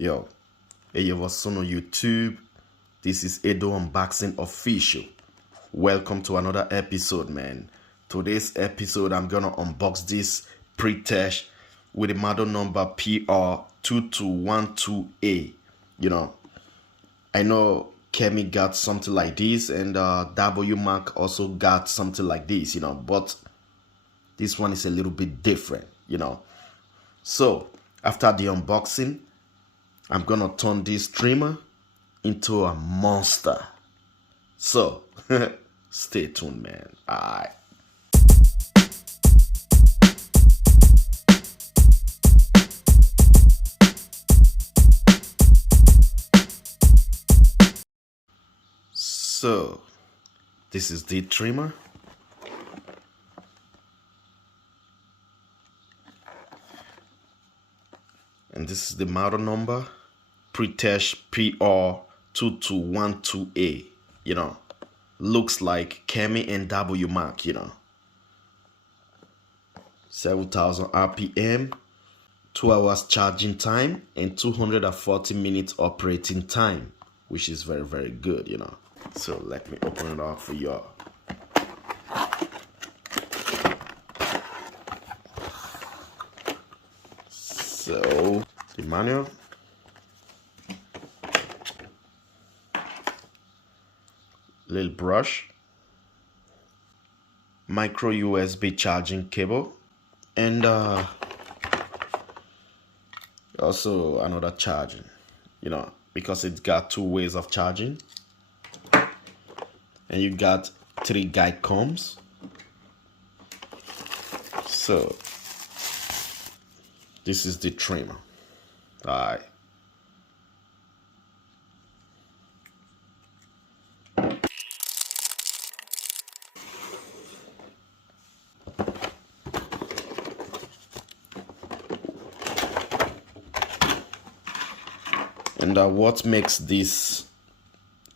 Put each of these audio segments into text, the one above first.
Yo, hey, what's on YouTube? This is Edo Unboxing Official. Welcome to another episode, man. Today's episode, I'm gonna unbox this PRITECH with the model number PR2212A. I know Kemei got something like this, and WMARK also got something like this, but this one is a little bit different, So, after the unboxing, I'm gonna turn this trimmer into a monster. So, stay tuned, man. Alright. So, this is the trimmer. And this is the model number, PRITECH PR 2212A. Looks like Kemei and WMARK, 7,000 RPM, 2 hours charging time, and 240 minutes operating time, which is very, very good, So let me open it up for y'all. So, the manual. Little brush. Micro USB charging cable. And also another charging, because it's got 2 ways of charging. And you got 3 guide combs. So, this is the trimmer. Alright. And what makes this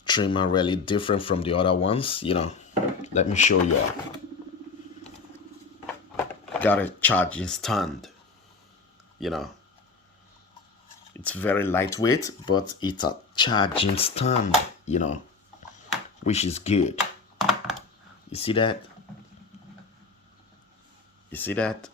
trimmer really different from the other ones, let me show you. Got a charging stand, it's very lightweight, but it's a charging stand, which is good. You see that? You see that?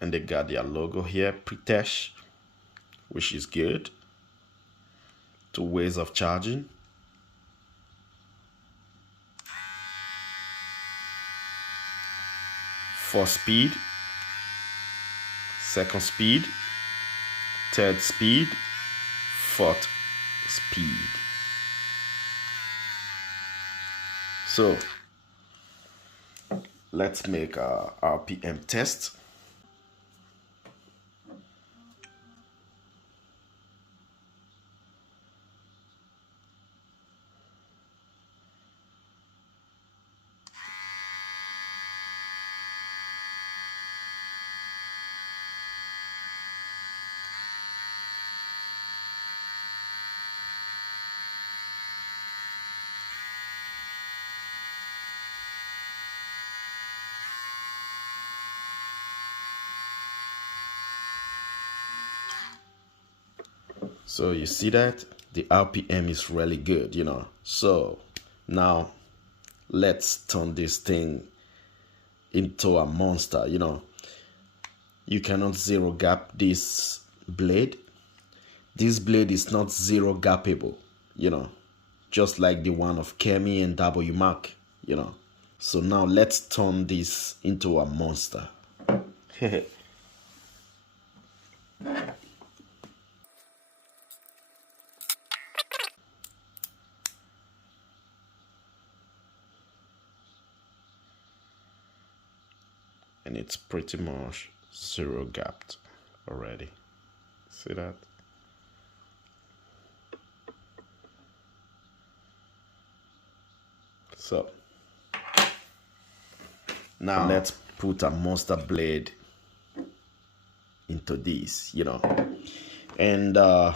And they got their logo here, PRITECH, which is good. 2 ways of charging. First speed, second speed, third speed, fourth speed. So let's make a RPM test. So you see that the RPM is really good, So now let's turn this thing into a monster, You cannot zero gap this blade. This blade is not zero gapable, just like the one of Kemei and WMARK, So now let's turn this into a monster. And it's pretty much zero gapped already. See that? So Now let's put a monster blade into this, you know, and the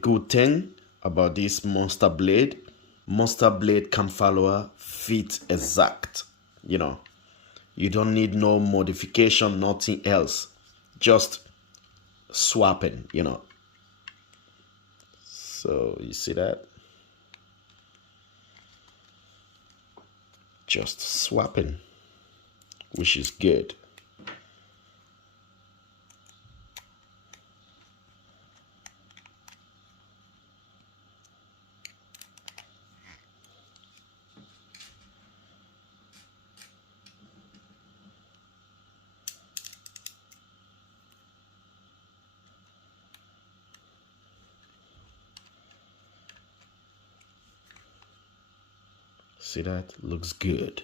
good thing about this monster blade cam follower fit exact, you know. You don't need no modification, nothing else, just swapping, you know. So you see that, just swapping, which is good. See that? Looks good.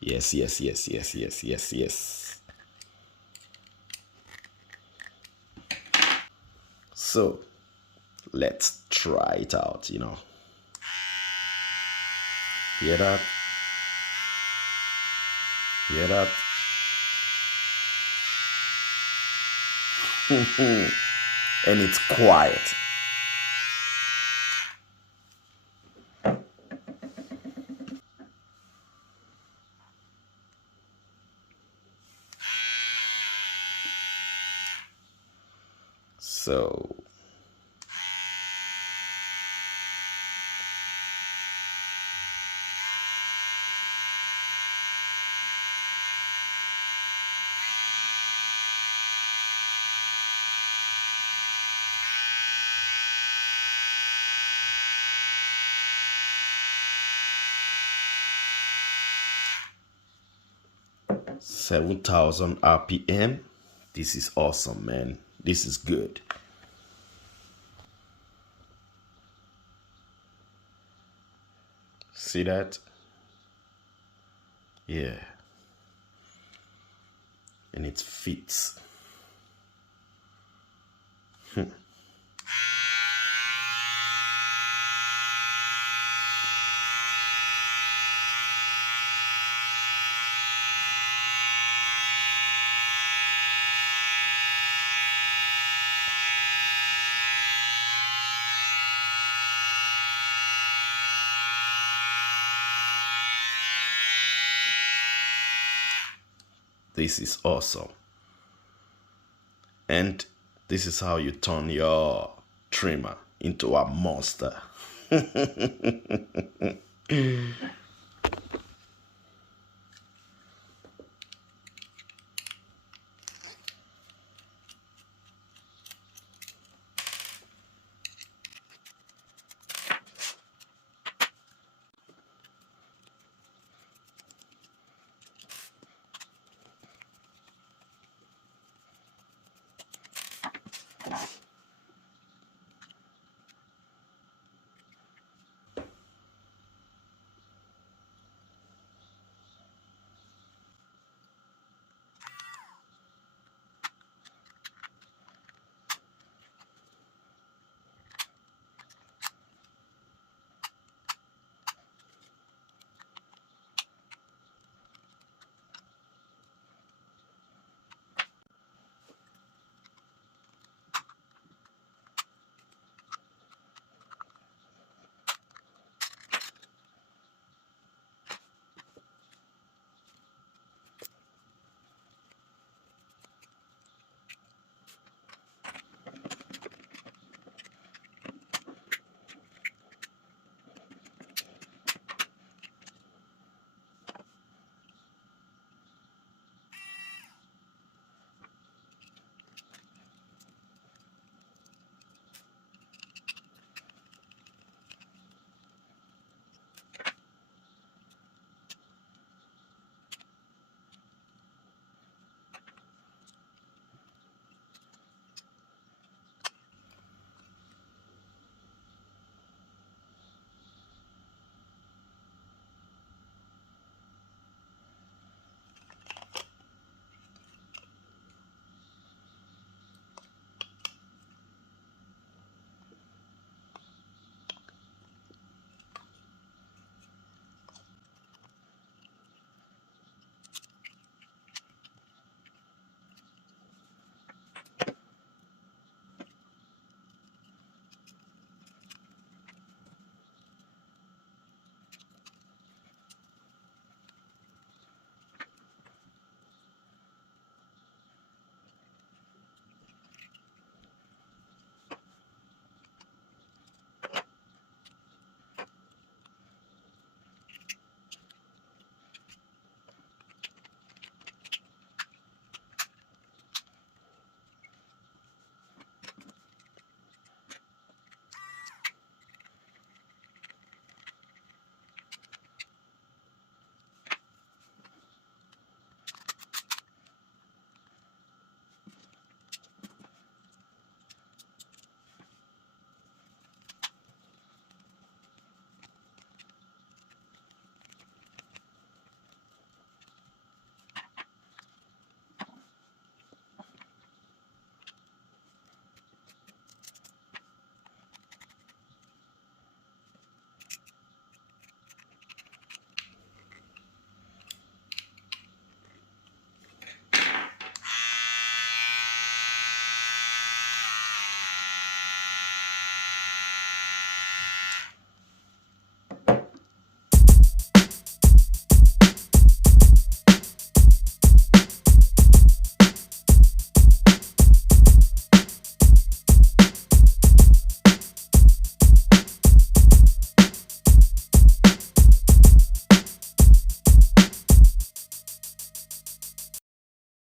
Yes, yes, yes, yes, yes, yes, yes. So let's try it out, you know. Hear that? Hear that? And it's quiet. So $7,000 RPM. This is awesome, man. This is good. See that? Yeah. And it fits. This is awesome. And this is how you turn your trimmer into a monster.